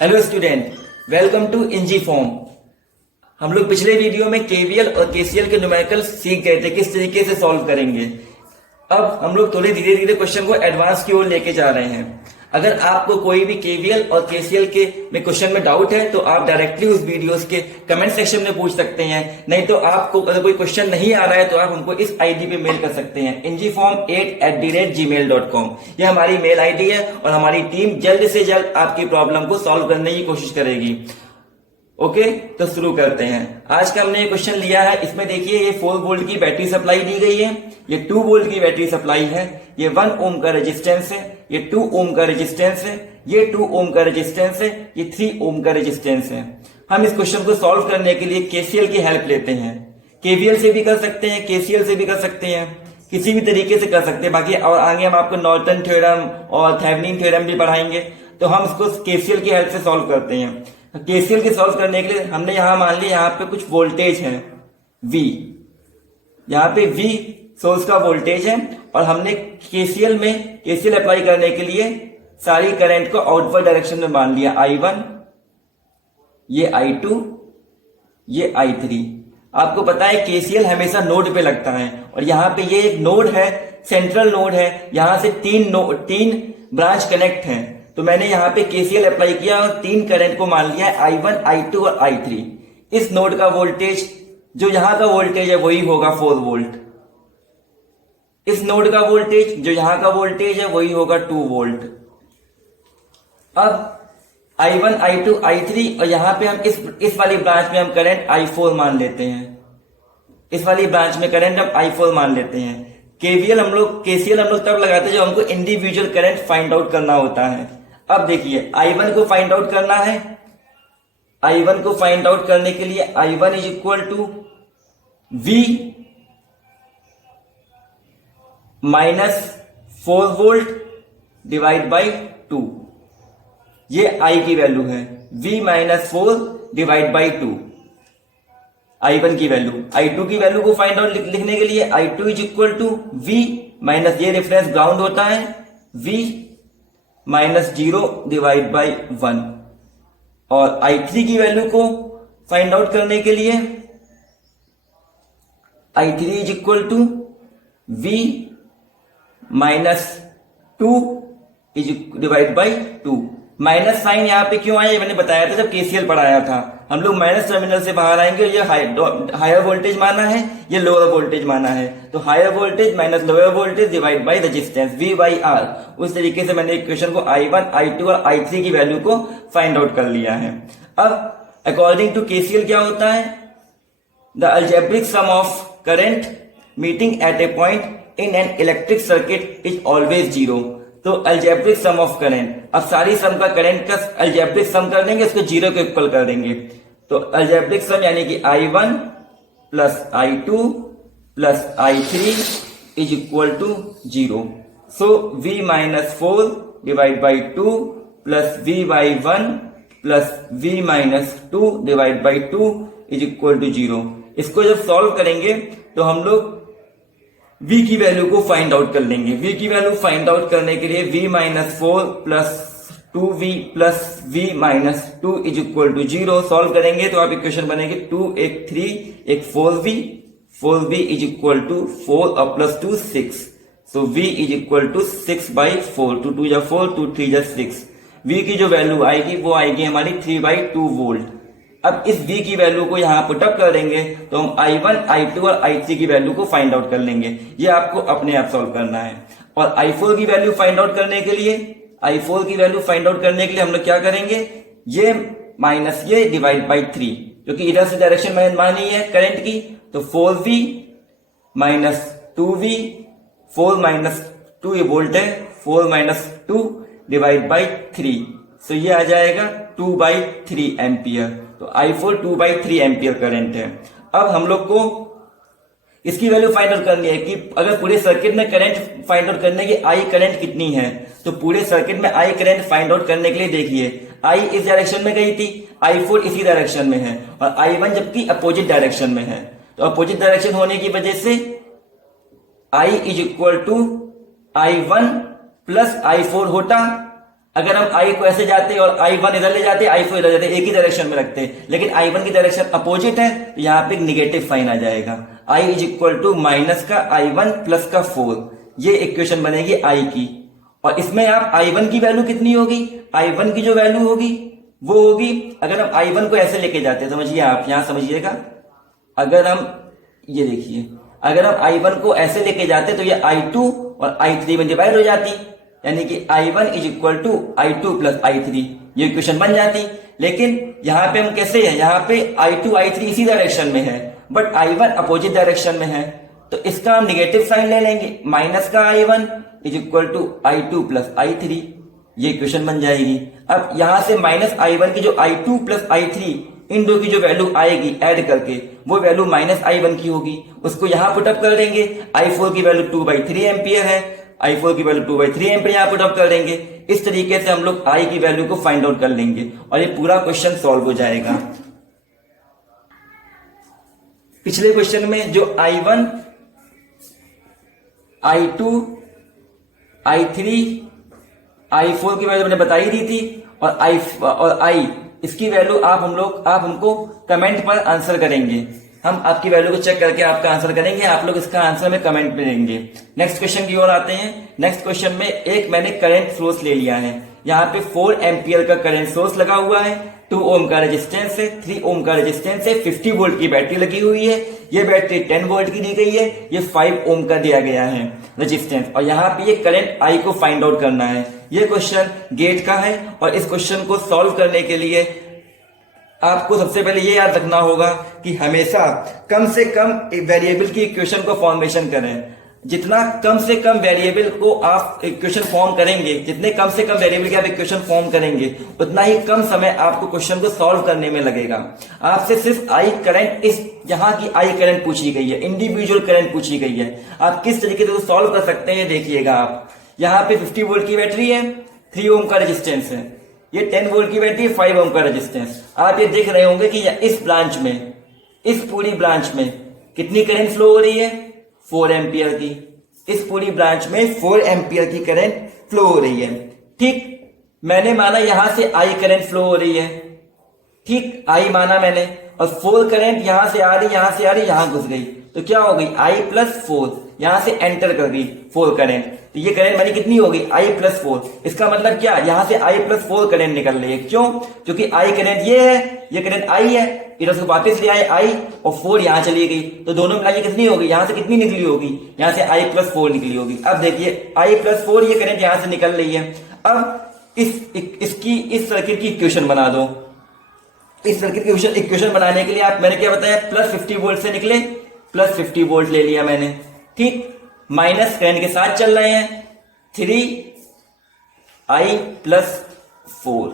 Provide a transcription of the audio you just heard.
Hello student, welcome to Engi Form. हम लोग पिछले वीडियो में केवीएल और केसीएल के न्यूमेरिकल सीख गए थे, किस तरीके से सॉल्व करेंगे। अब हम लोग थोड़े धीरे धीरे क्वेश्चन को एडवांस की ओर लेके जा रहे हैं। अगर आपको कोई भी केवीएल और केसीएल के में क्वेश्चन में डाउट है तो आप डायरेक्टली उस वीडियोस के कमेंट सेक्शन में पूछ सकते हैं। नहीं तो आपको अगर कोई क्वेश्चन नहीं आ रहा है तो आप हमको इस आईडी पे मेल कर सकते हैं, ingiform8@gmail.com। यह हमारी मेल आईडी है और हमारी टीम जल्द से जल्द आपकी प्रॉब्लम को सॉल्व करने की कोशिश करेगी। ओके, तो शुरू करते हैं। आज का हमने ये क्वेश्चन लिया है, इसमें देखिए ये 4 वोल्ट की बैटरी सप्लाई दी गई है, ये 2 वोल्ट की बैटरी सप्लाई है, ये 1 ओम का रेजिस्टेंस है, ये 2 ओम का रेजिस्टेंस है, ये 2 ओम का रेजिस्टेंस है, ये 3 ओम का रेजिस्टेंस है। हम इस क्वेश्चन को सॉल्व करने के लिए केसीएल की हेल्प लेते हैं। केवीएल से भी कर सकते हैं, केसीएल से भी कर सकते हैं, किसी भी तरीके से कर सकते हैं। बाकी और आगे हम आपको नॉर्टन थ्योरम और थेवेनिन थ्योरम भी पढ़ाएंगे, तो हम इसको केसीएल की हेल्प से सॉल्व करते हैं। केसीएल के सॉल्व करने के लिए हमने यहां मान लिया यहाँ पे कुछ वोल्टेज है V, यहाँ पे V सोर्स का वोल्टेज है और हमने केसीएल अप्लाई करने के लिए सारी करंट को आउटवर्ड डायरेक्शन में मान लिया। I1, ये I2, ये I3। आपको पता है केसीएल हमेशा नोड पे लगता है और यहाँ पे ये एक नोड है, सेंट्रल नोड है, यहां से तीन ब्रांच कनेक्ट हैं। तो मैंने यहाँ पे केसीएल अप्लाई किया और 3 करंट को मान लिया है, I1, I2 और I3। इस नोड का वोल्टेज जो यहां का वोल्टेज है वही होगा 4 वोल्ट। इस नोड का वोल्टेज जो यहां का वोल्टेज है वही होगा 2 वोल्ट। अब I1, I2, I3 और यहां पे हम इस वाली ब्रांच में हम करंट I4 मान लेते हैं। इस वाली ब्रांच में करंट हम I4 मान लेते हैं। केसीएल हम लोग तब लगाते हैं जब हमको इंडिविजुअल करंट फाइंड आउट करना होता है। अब देखिए I1 को फाइंड आउट करना है। I1 को फाइंड आउट करने के लिए I1 is equal to V minus 4 volt divide by 2। ये I की वैल्यू है, V minus 4 divide by 2 I1 की वैल्यू। I2 की वैल्यू को फाइंड आउट लिखने के लिए I2 is equal to V minus, ये रेफरेंस ग्राउंड होता है, V माइनस 0 डिवाइड बाई 1। और I3 की वैल्यू को फाइंड आउट करने के लिए I3 is equal to V minus 2 is divide by 2। Minus sign यहाँ पे क्यों आया ये मैंने बताया था जब केसीएल पढ़ाया था। हम लोग माइनस टर्मिनल से बाहर आएंगे और ये हायर वोल्टेज माना है, ये लोअर वोल्टेज माना है, तो higher voltage minus lower voltage divide by resistance V by R। उस तरीके से मैंने इक्वेशन को I1, I2 और I3 की वैल्यू को फाइंड आउट कर लिया है। अब अकॉर्डिंग टू केसीएल क्या होता है, the algebraic sum of current meeting at a point in an electric circuit is always 0। तो अलजेब्रिक सम ऑफ करंट, अब सारी सम का करंट का अलजेब्रिक सम कर देंगे, इसको 0 के इक्वल कर देंगे। तो अलजेब्रिक सम यानी कि I1 प्लस I2 प्लस I3 is equal to 0। So V minus 4 divide by 2 plus V by 1 plus V minus 2 divide by 2 is equal to 0। इसको जब सॉल्व करेंगे तो हम लोग V की वैल्यू को फाइंड आउट कर लेंगे। V की वैल्यू फाइंड आउट करने के लिए V minus 4 plus 2V plus V minus 2 is equal to 0। Solve करेंगे तो आप इक्वेशन बनेगी 2 एक 3 एक 4V इज इक्वल टू 4 और plus 2 6। So V is equal to 6 by 4, 2 2 जा 4, 2 3 जा 6। V की जो वैल्यू आएगी वो आएगी हमारी 3 बाई 2 वोल्ट। अब इस V की वैल्यू को यहां पुटअप कर देंगे तो हम I1, I2 और I3 की वैल्यू को फाइंड आउट कर लेंगे। ये आपको अपने आप सॉल्व करना है। और I4 की वैल्यू फाइंड आउट करने के लिए हम लोग क्या करेंगे, ये माइनस ये डिवाइड बाई 3, क्योंकि इधर से डायरेक्शन मैंने मानी है करंट की, तो 4V माइनस 2V, 4 माइनस 2 ये वोल्ट है, 4 माइनस 2 डिवाइड बाई 3। सो ये आ जाएगा 2/3 एम्पियर। तो I4 2/3 एम्पियर करंट है। अब हम लोग को इसकी वैल्यू फाइंड आउट करनी है कि अगर पूरे सर्किट में करंट फाइंड आउट करने की I करंट कितनी है। तो पूरे सर्किट में I करंट फाइंड आउट करने के लिए देखिए I इस डायरेक्शन में गई थी, I4 इसी डायरेक्शन में है और I1 जबकि अपोजिट डायरेक्शन में है। तो अपोजिट डायरेक्शन होने की वजह से I is equal to I1 plus I4 होता अगर हम आई को ऐसे जाते और I1 इधर ले जाते, I4 इधर जाते, एक ही डायरेक्शन में रखते, लेकिन I1 की डायरेक्शन अपोजिट है, तो यहाँ पे एक निगेटिव साइन आ जाएगा। I is equal to minus का I1 प्लस का 4, ये इक्वेशन बनेगी I की। और इसमें आप I1 की वैल्यू कितनी होगी, I1 की जो वैल्यू होगी वो होगी, अगर हम I1 को ऐसे लेके जाते हैं, समझिए आप यहां समझिएगा, अगर हम ये देखिए, अगर हम I1 को ऐसे लेके जाते तो ये I2 और I3 में डिवाइड हो जाती, यानी कि I1 is equal to I2 प्लस I3, ये इक्वेशन बन जाती। लेकिन यहां पे हम कैसे हैं, यहां पे I2 I3 इसी डायरेक्शन में है, बट I1 अपोजिट डायरेक्शन में है, तो इसका हम निगेटिव साइन ले लेंगे, माइनस का I1 is equal to I2 प्लस I3, ये इक्वेशन बन जाएगी। अब यहां से माइनस I1 की जो I2 प्लस I3 इन दो की जो वैल्यू आएगी ऐड करके, वो वैल्यू माइनस I1 की होगी, उसको यहां पुटअप कर देंगे। I4 की वैल्यू 2/3 एम्पियर है, I4 की वैल्यू 2/3 एम्पियर यहां पुटअप कर देंगे। इस तरीके से हम लोग I की वैल्यू को फाइंड आउट कर लेंगे और ये पूरा क्वेश्चन सॉल्व हो जाएगा। पिछले क्वेश्चन में जो I1, I2, I3, I4 की वैल्यू मैंने बताई दी थी, और I इसकी वैल्यू आप हमको कमेंट पर आंसर करेंगे। हम आपकी वैल्यू को चेक करके आपका आंसर करेंगे, आप लोग इसका आंसर में कमेंट में देंगे। नेक्स्ट क्वेश्चन की ओर आते हैं। नेक्स्ट क्वेश्चन में एक मैंने करंट सोर्स ले लिया है, यहाँ पे 4 एम्पियर का करंट सोर्स लगा हुआ है, 2 ओम का रेजिस्टेंस है, 3 ओम का रेजिस्टेंस है, 50 वोल्ट की बैटरी लगी हुई है, ये बैटरी 10 वोल्ट की दी गई है, ये 5 ओम का दिया गया है रेजिस्टेंस, और यहाँ पे ये करंट आई को फाइंड आउट करना है। ये क्वेश्चन गेट का है और इस क्वेश्चन को सॉल्व करने के लिए आपको सबसे पहले ये याद रखना होगा कि हमेशा कम से कम वेरिएबल की इक्वेशन को फॉर्मेशन करें। जितना कम से कम वेरिएबल को आप इक्वेशन फॉर्म करेंगे, जितने कम से कम वेरिएबल के आप इक्वेशन फॉर्म करेंगे, उतना ही कम समय आपको क्वेश्चन को सॉल्व करने में लगेगा। आपसे सिर्फ आई करंट, इस यहाँ की आई करंट पूछी गई है, इंडिविजुअल करंट पूछी गई है, आप किस तरीके से सॉल्व कर सकते हैं देखिएगा आप। यहाँ पे 50 वोल्ट की बैटरी है, 3 ओम का रेजिस्टेंस है, ये 10 वोल्ट की बैटरी, 5 ओम का रेजिस्टेंस। आप ये देख रहे होंगे कि इस ब्रांच में, इस पूरी ब्रांच में कितनी करंट फ्लो हो रही है, 4 एम्पियर की। इस पूरी ब्रांच में 4 एम्पियर की करंट फ्लो हो रही है। ठीक, मैंने माना यहां से आई करंट फ्लो हो रही है, ठीक, आई माना मैंने, और 4 करंट यहां से आ रही, यहां से आ रही, यहां घुस गई, तो क्या हो गई, आई प्लस 4 यहां से एंटर कर गई 4 करंट, तो ये करंट मानी कितनी हो गई, आई प्लस 4। इसका मतलब क्या, यहां से आई प्लस 4 करंट निकल रही है। क्यों? क्योंकि आई करंट ये है, ये करंट आई है, इधर से वापस ले आए आई, और 4 यहां चली गई, तो दोनों मिला के कितनी होगी, यहां से कितनी निकली होगी, यहां से आई प्लस 4 निकली होगी। अब देखिए आई प्लस 4 ये करंट यहां से निकल रही है। अब इस सर्किट की इक्वेशन बना दो। इस सर्किट की इक्वेशन बनाने के लिए आप, मैंने क्या बताया, प्लस 50 वोल्ट से निकले, प्लस 50 वोल्ट ले लिया मैंने, ठीक, माइनस करंट के साथ चल रहे हैं, 3 आई प्लस 4,